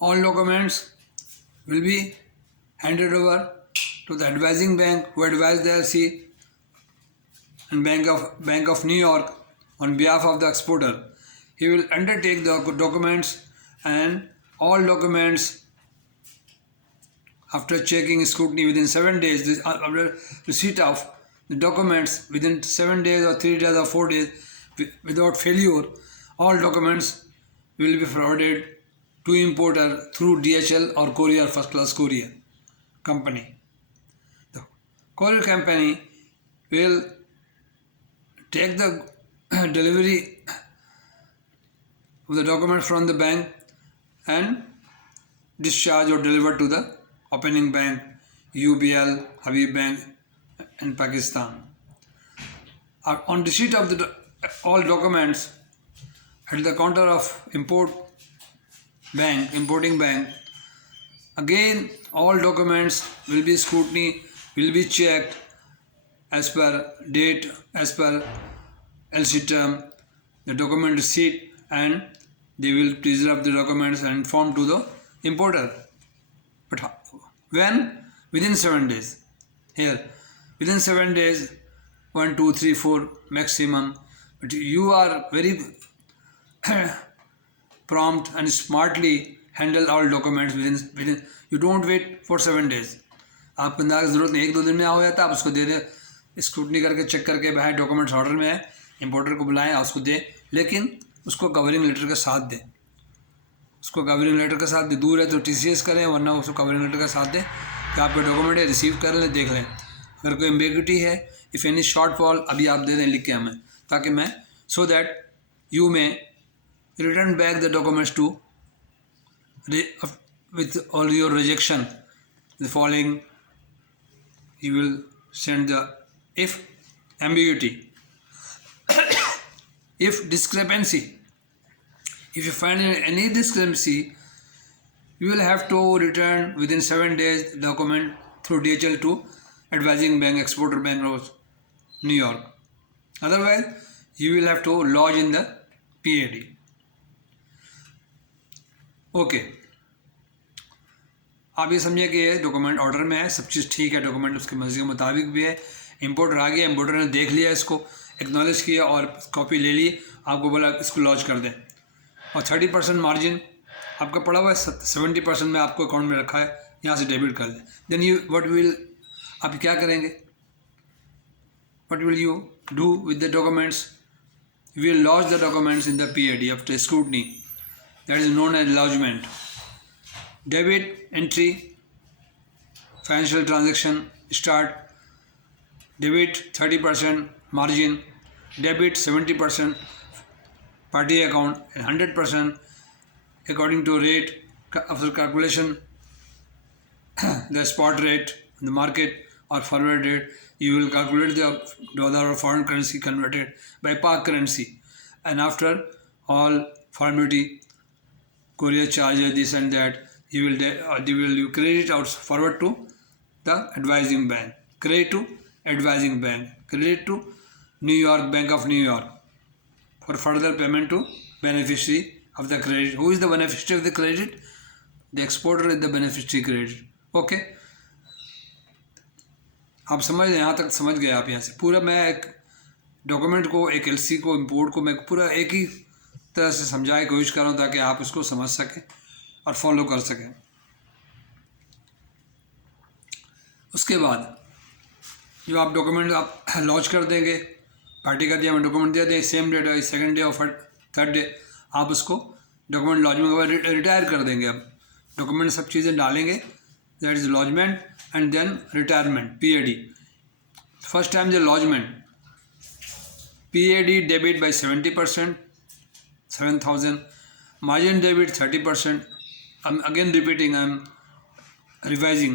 All documents will be handed over to the advising bank who advised the LC and Bank of New York on behalf of the exporter. He will undertake the documents, and all documents after checking scrutiny within 7 days, after receipt of the documents within 7 days or 3 days or 4 days without failure, all documents will be forwarded to importer through DHL or courier, first class courier company. The courier company will take the delivery of the document from the bank and discharge or deliver to the opening bank, UBL, Habib Bank in Pakistan. On receipt of all documents at the counter of importing bank, again all documents will be scrutiny, will be checked as per date, as per LC term, the document receipt, and they will preserve the documents and inform to the importer. But when? Within 7 days. Here, within 7 days, 1, 2, 3, 4 maximum. But you are very prompt and smartly handle all documents within. You don't wait for 7 days. आप 15 की जरूरत नहीं, 1-2 दिन में हो जाता, आप उसको दे दे, स्क्रूटनी करके चेक करके भाई डॉक्यूमेंट्स ऑर्डर में है, इंपोर्टर को बुलाएं, उसको दे, लेकिन उसको कवरिंग लेटर के साथ दें, उसको कवरिंग लेटर के साथ दे, दूर है तो TCS करें, वरना उसको कवरिंग लेटर के साथ दें कि आपके डॉक्यूमेंट है, रिसीव कर लें, देख लें, अगर कोई एम्बिग्यूटी है, इफ़ एनी शॉर्टफॉल अभी आप दे दें लिख के हमें, ताकि मैं so that you may return back the documents to with all your rejection. The following you will send the if ambiguity, if discrepancy. If you find any discrepancy, you will have to return within 7 days document through DHL to advising bank, exporter bank of New York. Otherwise, you will have to lodge in the PAD. Okay. आप ये समझिए कि ये document order में है, सब चीज़ ठीक है, डॉक्यूमेंट उसकी मर्जी के मुताबिक भी है, इंपोर्टर आ गया, इंपोर्टर ने देख लिया, इसको एक्नॉलेज किया और कॉपी ले ली, आपको बोला इसको लॉन्च कर दें, और 30% मार्जिन आपका पड़ा हुआ है, 70% में आपको अकाउंट में रखा है, यहाँ से डेबिट कर दें. देन यू व्हाट विल, आप क्या करेंगे, what will you do with the documents, you will launch the documents in the PAD after scrutiny, that is known as launchment. Debit entry, financial transaction start, debit 30% margin, debit 70% party account, and 100% according to rate after calculation, the spot rate in the market or forward rate. You will calculate the dollar or foreign currency converted by PAK currency, and after all formality, courier charges, this and that, you will credit out forward to the advising bank, credit to advising bank, credit to New York, Bank of New York, for further payment to beneficiary of the credit. Who is the beneficiary of the credit? The exporter is the beneficiary credit. Okay, आप समझ यहाँ तक समझ गए आप. यहाँ से पूरा मैं एक डॉक्यूमेंट को, एक LC को, इंपोर्ट को मैं पूरा एक ही तरह से समझाने की कोशिश कर रहा हूँ ताकि आप इसको समझ सकें और फॉलो कर सकें. उसके बाद जो आप डॉक्यूमेंट आप लॉन्च कर देंगे, पार्टी का दिया मैं डॉक्यूमेंट दे दें, सेम डेट है, सेकंड डे और थर्ड डे आप उसको डॉक्यूमेंट लॉन्चमेंट के बाद रिटायर कर देंगे. अब डॉक्यूमेंट सब चीज़ें डालेंगे, that is launchment and then retirement, PAD. First time the launchment, PAD debit by 70%, 7,000, margin debit 30%. I'm again repeating, I'm revising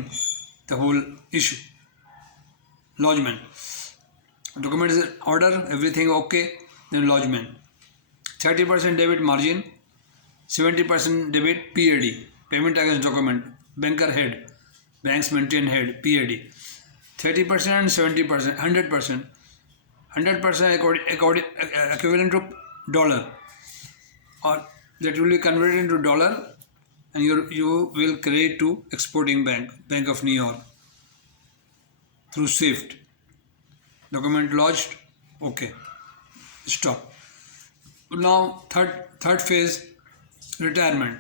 the whole issue. Lodgement. Document is order, everything okay, then lodgement. 30% debit margin, 70% debit PAD, payment against document, banker head, banks maintain head, PAD. 30% and 70%, 100%. 100% equivalent to dollar, or that will be converted into dollar and you will credit to exporting Bank of New York through SWIFT. Document lodged. Okay. Stop. Now third phase, retirement.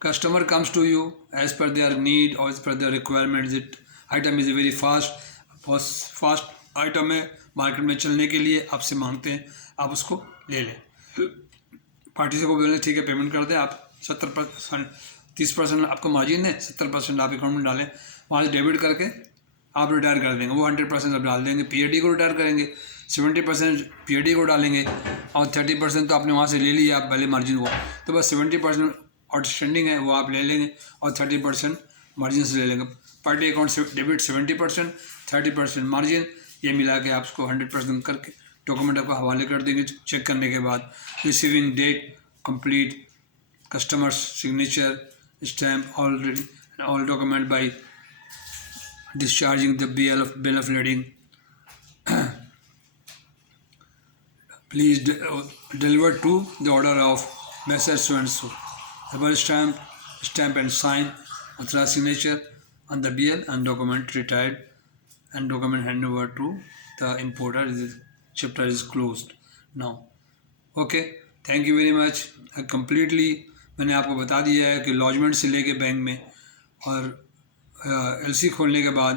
Customer comes to you as per their need or as per their requirements. It item is a very fast item है, मार्केट में चलने के लिए आपसे मांगते हैं, आप उसको ले लें. पार्टी से को बोलें ठीक है पेमेंट कर दें, आप 70% 30% आपका मार्जिन है, 70% आप अकाउंट में डालें, वहाँ से डेबिट करके आप रिटायर कर देंगे. वो 100% आप डाल देंगे, पीएडी को रिटायर करेंगे, 70% पीएडी को डालेंगे और 30% तो आपने वहाँ से ले लिया आप पहले मार्जिन को, तो बस 70% आउटस्टैंडिंग है वो आप ले लेंगे और 30% मार्जिन से ले लेंगे. पर डे अकाउंट से डेबिट 70%, 30% मार्जिन, ये मिला के आप उसको 100% करके डॉक्यूमेंट आपको हवाले कर देंगे. चेक करने के बाद receiving date complete, customers signature stamp already all document by discharging the bill of lading. Please deliver to the order of Messrs. So and so. Rubber stamp and sign, authorized signature on the bill and document retired and document hand over to the importer. This chapter is closed now. Okay, thank you very much. Completely मैंने आपको बता दिया है कि लॉजमेंट से लेके बैंक में और एलसी खोलने के बाद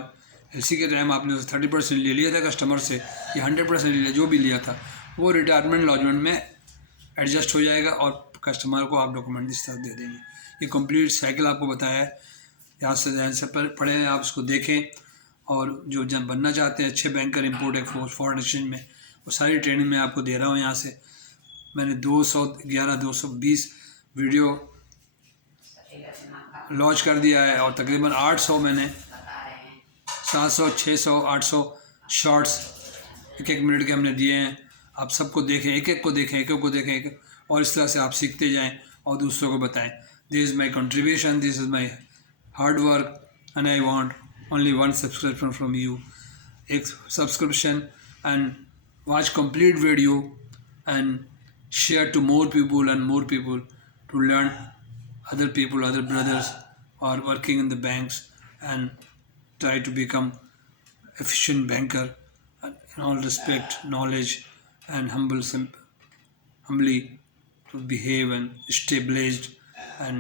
एलसी के टाइम आपने 30% ले लिया था कस्टमर से या 100% ले लिया, जो भी लिया था वो रिटायरमेंट लॉजमेंट में एडजस्ट हो जाएगा और कस्टमर को आप डॉक्यूमेंट इस तरह दे देंगे. ये कंप्लीट साइकिल आपको बताया है, यहाँ से ध्यान से पढ़े हैं, आप उसको देखें. और जो जब बनना चाहते हैं अच्छे banker import export foreign exchange में, वो सारी ट्रेनिंग मैं आपको दे रहा हूँ. यहाँ से मैंने 220 वीडियो लॉन्च कर दिया है और तकरीबन 800 मैंने 700 600 800 शॉर्ट्स 1 मिनट के हमने दिए हैं. आप सबको देखें, एक को देखें और इस तरह से आप सीखते जाएं और दूसरों को बताएं. This is my contribution, this is my hard work and I want only one subscription from you. एक subscription and watch complete video and share to more people to learn. Other people, other brothers are working in the banks and try to become efficient banker in all respect, knowledge and humbly to behave and stay blessed and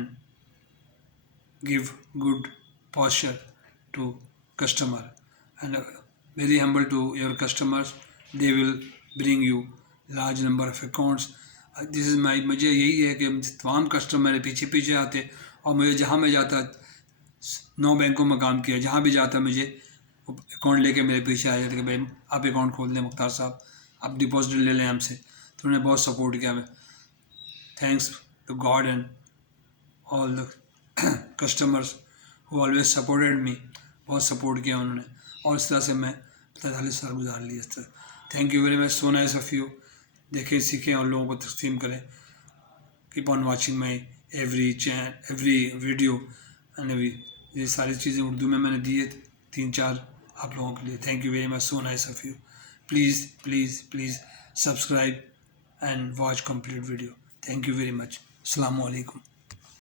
give good posture to customer and very humble to your customers. They will bring you large number of accounts. This is माई, मुझे यही है कि तमाम कस्टमर मेरे पीछे आते और मुझे जहाँ मैं जाता 9 बैंकों में काम किया, जहाँ भी जाता मुझे अकाउंट लेके मेरे पीछे आ जाते कि भाई आप अकाउंट खोल दें मुख्तार साहब, आप डिपॉजिट ले लें हमसे. तो उन्होंने बहुत सपोर्ट किया. मैं thanks to God and all the customers who always supported me. बहुत सपोर्ट किया उन्होंने और इस तरह से मैं 45 साल गुजार लिए इस तरह. Thank you very much, so nice of you. देखें, सीखें और लोगों को तस्लीम करें. Keep on watching my every video and ये सारी चीज़ें उर्दू में मैंने दिए 3-4 आप लोगों के लिए. Thank you very much, so nice of you. Please subscribe and watch complete video. Thank you very much. अस्सलामु अलैकुम.